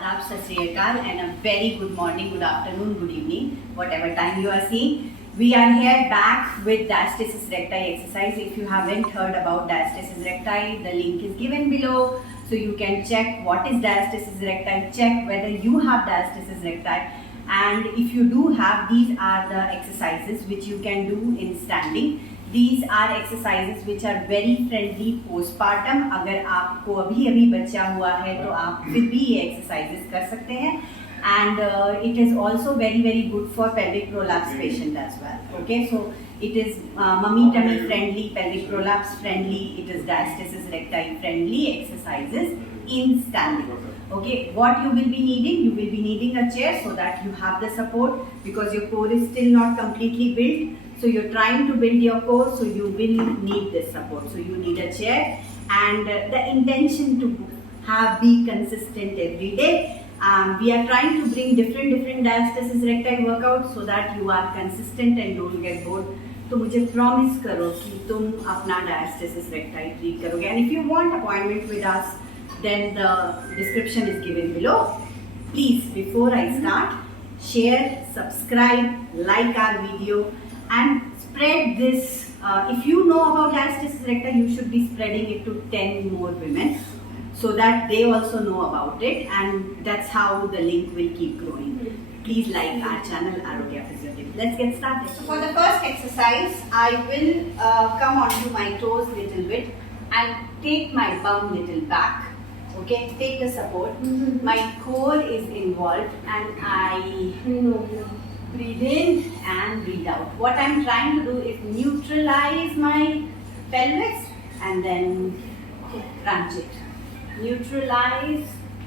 Adab, Sat Sri Akal, and a very good morning, good afternoon, good evening, whatever time you are seeing. We are here back with Diastasis Recti exercise. If you haven't heard about Diastasis Recti, the link is given below. So you can check what is Diastasis Recti, check whether you have Diastasis Recti. And if you do have, these are the exercises which you can do in standing. These are exercises which are very friendly postpartum. अगर आपको अभी बच्चा हुआ है तो आप फिर भी ये exercises कर सकते हैं. And it is also very good for pelvic prolapse patient as well. Okay, so it is mummy tummy friendly, pelvic prolapse friendly. It is diastasis recti friendly exercises in standing. Okay, what you will be needing? You will be needing a chair so that you have the support because your core is still not completely built. So you're trying to build your core, so you will need this support. So you need a chair, and the intention to be consistent every day. We are trying to bring different diastasis recti workouts so that you are consistent and don't get bored. तो मुझे promise करो कि तुम अपना diastasis recti treat करोगे. And if you want appointment with us, then the description is given below. Please, before I start, share, subscribe, like our video, and spread this. If you know about Diastasis Recti, you should be spreading it to 10 more women so that they also know about it, and that's how the link will keep growing. Please like our channel Arogya PhysioTips. Let's get started. So for the first exercise, I will come onto my toes little bit and take my bum little back. Okay, take the support. My core is involved and I breathe in and breathe out. What I'm trying to do is neutralize my pelvis and then crunch it. Neutralize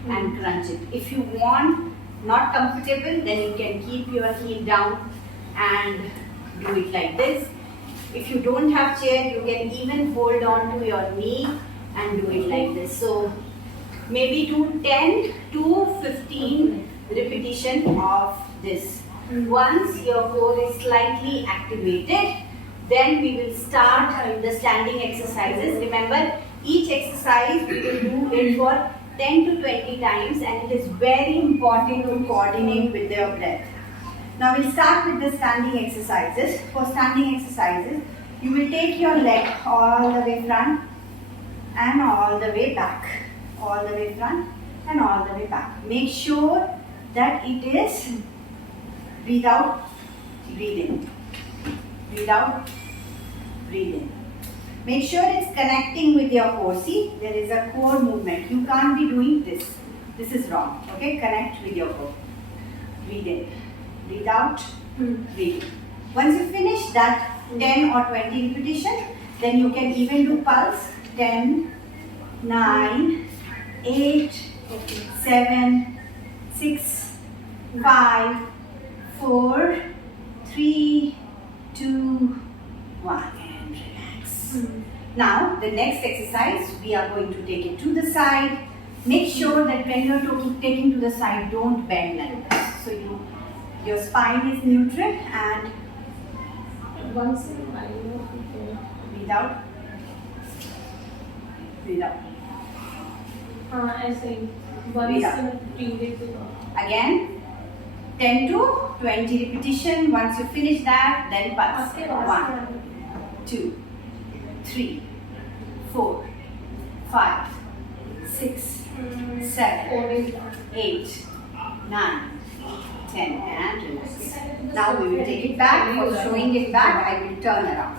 and crunch it. If you want, not comfortable, then you can keep your heel down and do it like this. If you don't have chair, you can even hold on to your knee and do it like this. So maybe do 10 to 15 repetition of this. Once your core is slightly activated, then we will start the standing exercises. Remember, each exercise we will do it for 10 to 20 times, and it is very important to coordinate with your breath. Now we'll start with the standing exercises. For standing exercises, you will take your leg all the way front and all the way back. All the way front and all the way back. Make sure that it is breathe out, breathe in. Breathe out, breathe in. Make sure it's connecting with your core. See, there is a core movement. You can't be doing this. This is wrong. Okay, connect with your core. Breathe in. Breathe out, breathe in. Once you finish that 10 or 20 repetition, then you can even do pulse. 10, 9, 8, 7, 6, 5, 4, 3, 2, 1, and relax. Now the next exercise, we are going to take it to the side. Make sure that when you're taking to the side, don't bend like this. So your spine is neutral and once in a while, breathe out, breathe out. ऐसे breathe again 10 to 20 repetition. Once you finish that, then pulse. 1, 2, 3, 4, 5, 6, 7, 8, 9, 10, and relax. Now we will take it back. For showing it back, I will turn around.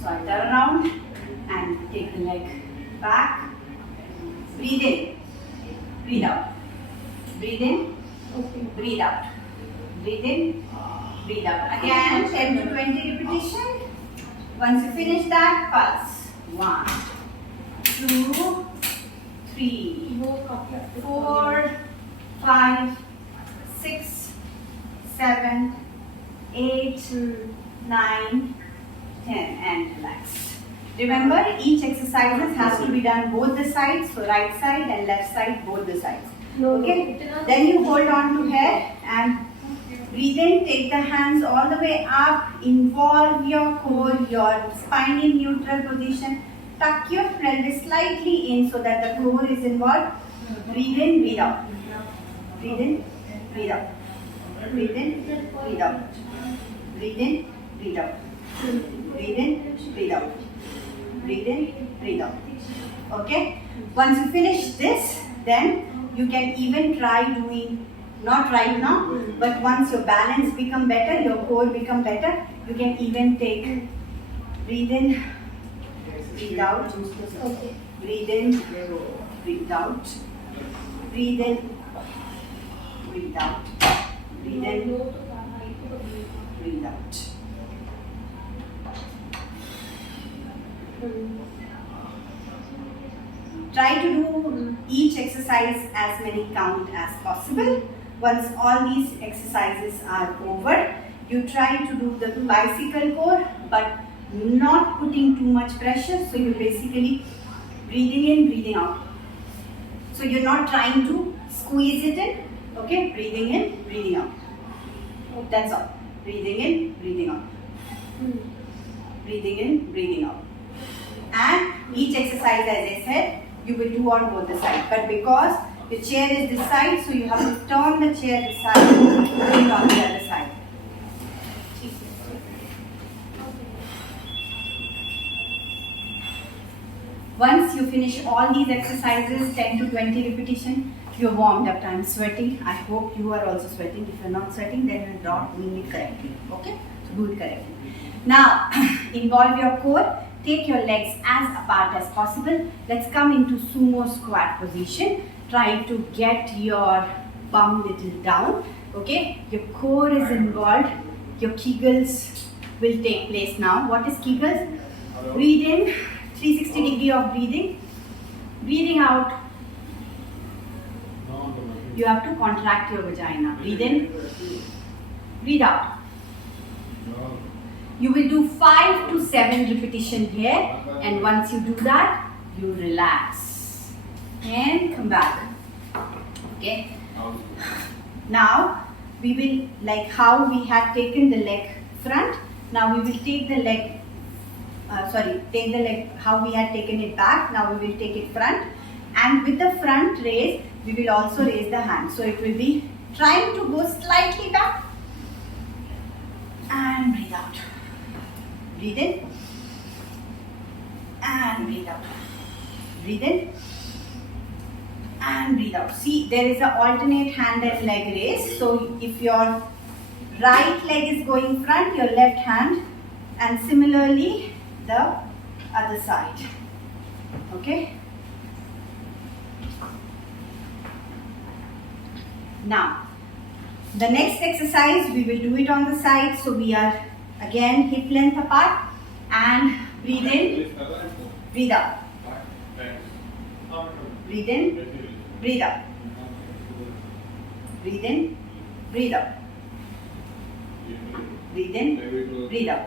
So I turn around and take the leg back. Breathe in, breathe out. Breathe in, breathe out. Breathe in, breathe out. Again, 10 to 20 repetition. Once you finish that, pulse. 1, 2, 3, 4, 5, 6, 7, 8, 9, 10, and relax. Remember, each exercise has to be done both the sides, so right side and left side, both the sides. Okay? Then you hold on to here and breathe in, take the hands all the way up, involve your core, your spine in neutral position, tuck your pelvis slightly in so that the core is involved. Breathe in, breathe out. Breathe in, breathe out. Breathe in, breathe out. Breathe in, breathe out. Breathe in, breathe out. Breathe in, breathe out. Okay? Once you finish this, then you can even try doing, not right now, but once your balance become better, your core become better, you can even take, breathe in, breathe out. Okay. Breathe in, breathe out. Breathe in, breathe out. Breathe in, breathe out. Try to do each exercise as many count as possible. Once all these exercises are over, you try to do the bicycle core, but not putting too much pressure. So you're basically breathing in, breathing out. So you're not trying to squeeze it in. Okay, breathing in, breathing out. That's all. Breathing in, breathing out. Breathing in, breathing out. And each exercise, as I said, you will do on both the sides. But because the chair is this side, so you have to turn the chair this side and bring it on the other side. Once you finish all these exercises, 10 to 20 repetition, you're warmed up. I'm sweating. I hope you are also sweating. If you're not sweating, then you're not doing it correctly. Okay? So do it correctly. Now, involve your core. Take your legs as apart as possible. Let's come into sumo squat position. Try to get your bum little down. Okay? Your core is involved. Your kegels will take place now. What is kegels? Breathe in. 360 degree of breathing. Breathing out. You have to contract your vagina. Breathe in. Breathe out. You will do 5 to 7 repetition here, and once you do that, you relax and come back. Okay. Now we will, like how we had taken the leg front. Now we will take the leg. Take the leg how we had taken it back. Now we will take it front, and with the front raise, we will also raise the hand. So it will be trying to go slightly back and breathe out. Breathe in and breathe out. Breathe in and breathe out. See, there is an alternate hand and leg raise. So if your right leg is going front, your left hand, and similarly the other side. Okay. Now, the next exercise we will do it on the side. So we are again hip length apart and breathe in, breathe out. Breathe in, breathe out. Breathe in, breathe out. Breathe in, breathe out.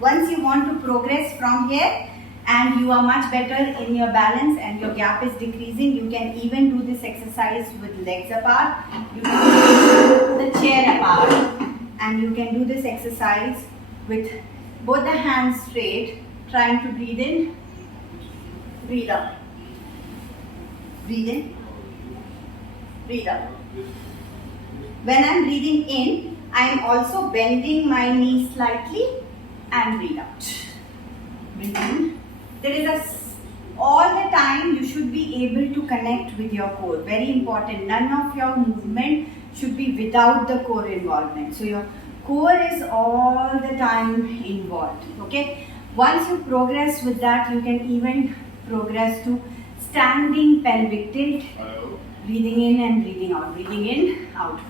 Once you want to progress from here and you are much better in your balance and your gap is decreasing, you can even do this exercise with legs apart. You can take the chair apart, and you can do this exercise with both the hands straight, trying to breathe in, breathe out. Breathe in, breathe out. When I'm breathing in, I am also bending my knee slightly and breathe out. Breathe in. There is all the time you should be able to connect with your core. Very important. None of your movement should be without the core involvement. So your core is all the time involved. Okay. Once you progress with that, you can even progress to standing pelvic tilt. Hello. Breathing in and breathing out. Breathing in, out.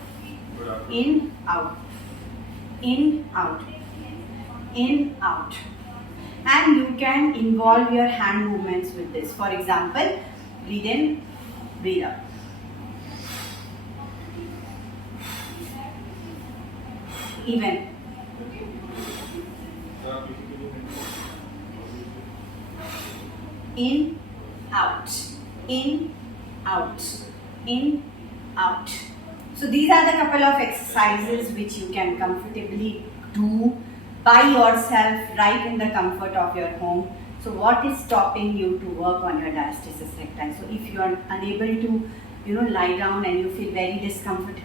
In, out. In, out. In, out. And you can involve your hand movements with this. For example, breathe in, breathe out. Even. In, out. In, out. In, out. So these are the couple of exercises which you can comfortably do by yourself right in the comfort of your home. So what is stopping you to work on your diastasis recti? So if you are unable to lie down and you feel very discomfort,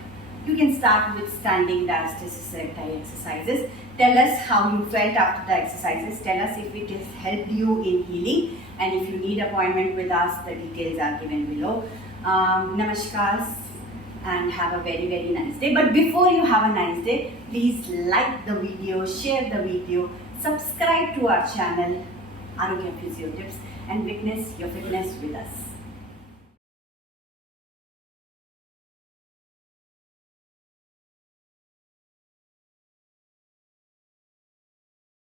you can start with standing diastasis recti exercises. Tell us how you felt after the exercises. Tell us if it has helped you in healing, and if you need appointment with us, the details are given below. Namaskar and have a very, very nice day. But before you have a nice day, please like the video, share the video, subscribe to our channel Arogya PhysioTips, and witness your fitness with us.